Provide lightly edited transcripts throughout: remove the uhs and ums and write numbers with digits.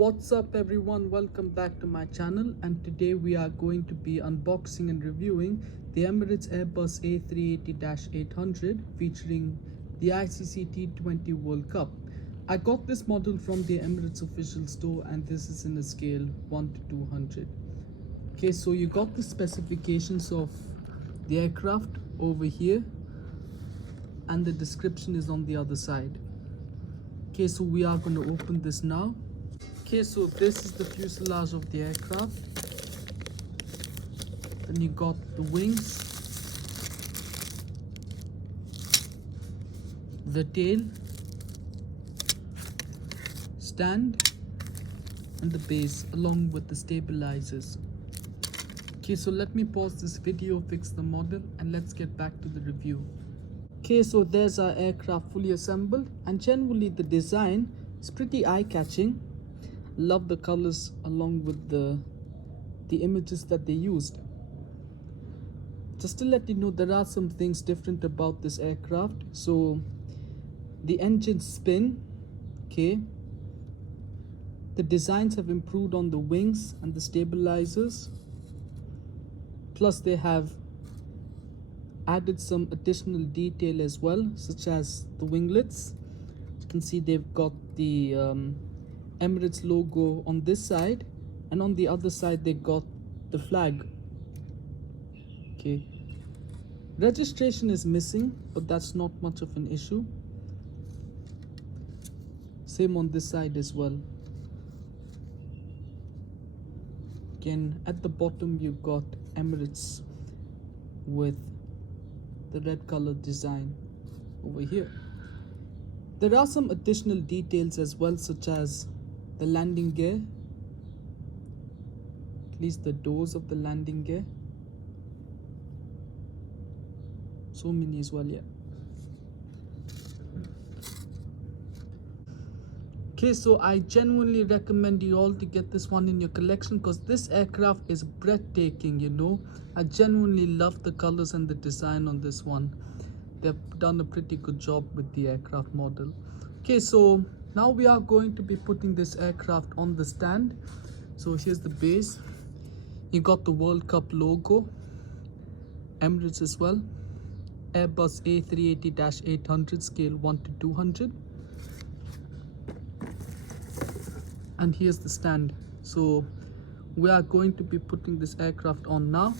What's up everyone, welcome back to my channel, and today we are going to be unboxing and reviewing the Emirates Airbus A380-800 featuring the ICC T20 World Cup. I got this model from the Emirates official store, and this is in a scale 1 to 200. Okay, so you got the specifications of the aircraft over here and the description is on the other side. Okay, so we are going to open this now. Okay, so this is the fuselage of the aircraft. Then you got the wings, the tail, stand, and the base along with the stabilizers. Okay, so let me pause this video, fix the model, and let's get back to the review. Okay, so there's our aircraft fully assembled, and generally the design is pretty eye-catching. Love the colors along with the images that they used. Just to let you know, there are some things different about this aircraft. So the engine spin, okay, the designs have improved on the wings and the stabilizers, plus they have added some additional detail as well, such as the winglets. You can see they've got the Emirates logo on this side, and on the other side they got the flag. Okay, registration is missing, but that's not much of an issue. Same on this side as well. Again, at the bottom you've got Emirates with the red color design over here. There are some additional details as well, such as the landing gear, at least the doors of the landing gear. So many as well, yeah. Okay, so I genuinely recommend you all to get this one in your collection, because this aircraft is breathtaking, you know. I genuinely love the colors and the design on this one. They've done a pretty good job with the aircraft model. Okay, so now we are going to be putting this aircraft on the stand. So here's the base. You got the World Cup logo, Emirates as well, Airbus A380-800 scale 1 to 200. And here's the stand. So we are going to be putting this aircraft on now.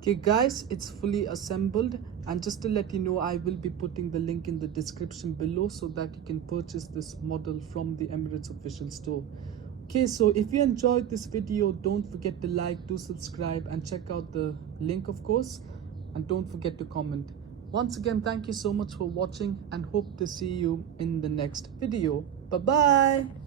Okay guys, it's fully assembled, and just to let you know, I will be putting the link in the description below so that you can purchase this model from the Emirates official store. Okay, so if you enjoyed this video, don't forget to like, do subscribe, and check out the link of course, and don't forget to comment. Once again, thank you so much for watching, and hope to see you in the next video. Bye bye.